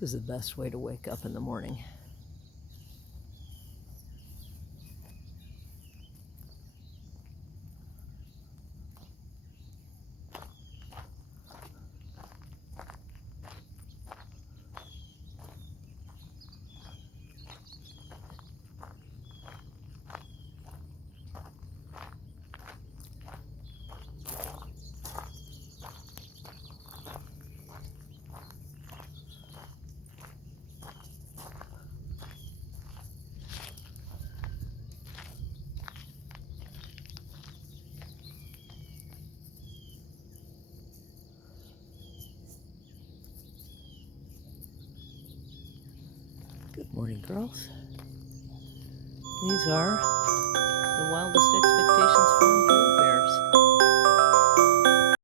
This is the best way to wake up in the morning. Good morning, girls. These are the Wildest Expectations Farm Kids.